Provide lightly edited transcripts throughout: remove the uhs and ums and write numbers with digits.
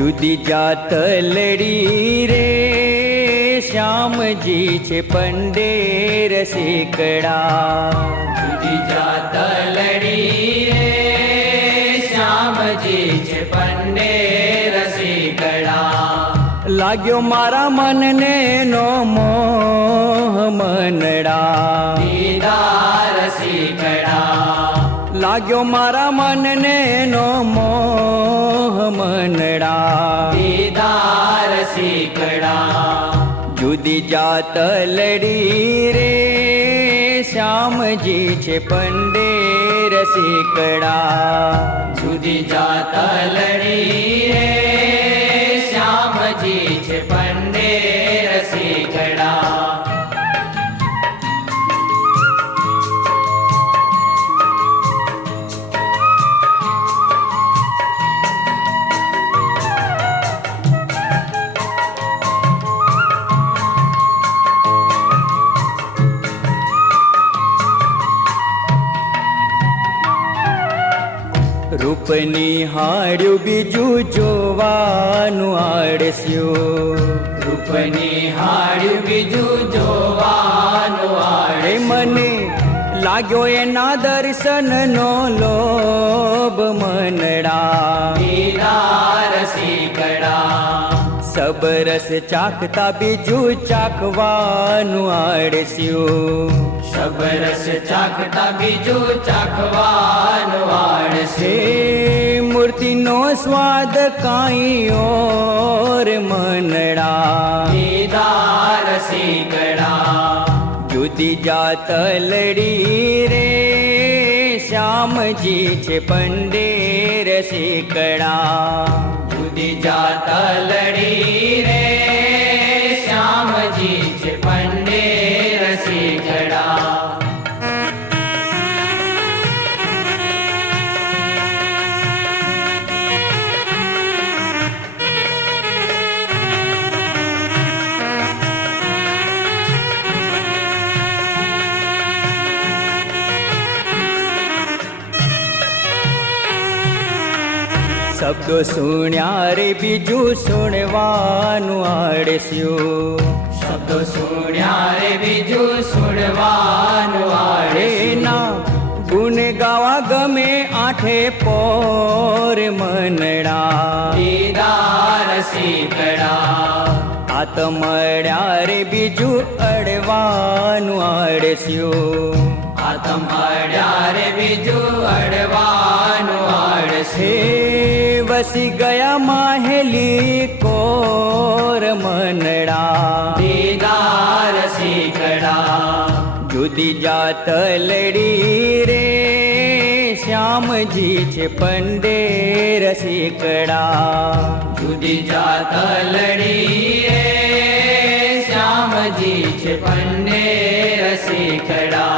જુદી જાત લડી રે શ્યામજી છે પંડેર શીકડા. જુદી જાત લડી રે શ્યામજી છે પંડેર શીકડા. લાગ્યો મારા મનને નો મોહ મનડા. દીદાર શીકડા. લાગ્યો મારા મનને નો મોહ મનડા. દીદાર શીકડા. જુદી જાત લડી રે શ્યામજી છે પંડેર શીકડા. જુદી જાત લડી રે શ્યામજી છે પંડેર શીકડા. રૂપની હાડ્યું બીજું જોવાનું આડસ્યું. રૂપની હાડ્યું બીજું જોવાનું આડે. મને લાગ્યો એના દર્શનનો લોભ મનડા. દીદાર શીકડા. સબરસ ચાખતા બીજું ચાખવાનું આડસ્યું. સબરસ ચાખતા બીજું ચાખવાનું આડશે. મૂર્તિનો સ્વાદ કાંઈ ઓર મનડા. દીદાર શીકડા. જુદી જાત લડી રે શ્યામજી છે પંડેર શીકડા. જુદી જાત લડી રે શ્યામજી છે પંડેર શીકડા. શબ્દો સુણ્યા રે બીજું સુણવાનું આડસ્યું. શબ્દો સુણ્યા રે બીજું સુણવાનું આડે. ના ગુણ ગાવા ગમે આઠે પોર મનડા. દીદાર શીકડા. આતમડ્યા રે બીજું અડવાનું આડસ્યું. આતમડ્યા રે બીજું અડવાનું આડશે. વસી ગયા માહેલી કોર મનડા. દીદાર શીકડા. જુદી જાત લડી રે શ્યામજી છે પંડેર શીકડા. જુદી જાત લડી રે શ્યામજી છે પંડેર શીકડા.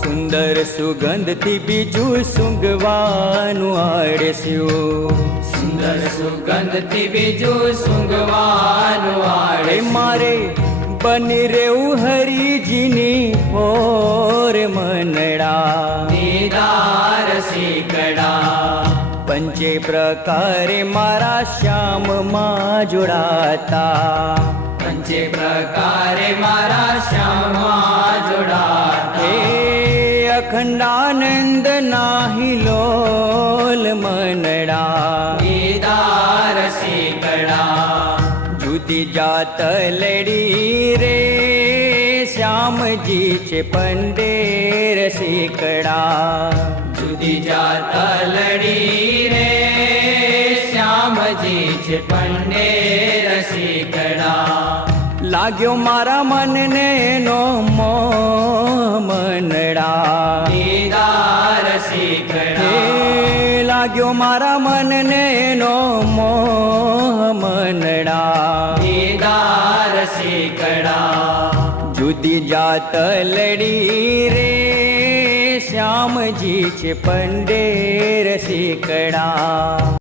સુંદર સુગંધથી બીજું સૂંઘવાનું આડસ્યું. સુંદર સુગંધથી બીજું સૂંઘવાનું આડે. મારે બની રેવું હરિજીની પોર મનડા. દીદાર શીકડા. પંચે પ્રકારે મારા શ્યામમાં જોડાતા. પંચે પ્રકારે મારા શ્યામમાં જોડાતા. અખંડાનંદ નાહી લોલ મનડા. દીદાર શીકડા. જુદી જાત લડી રે શ્યામજી છે પંડેર શીકડા. જુદી જાત લડી રે શ્યામજી છે પંડેર શીકડા. લાગ્યો મારા મનને નો મોહ મનડા. દીદાર શીકડા. લાગ્યો મારા મનને નો મોહ મનડા. દીદાર શીકડા. જુદી જાત લડી રે શ્યામજી છે પંડે રસિકડા.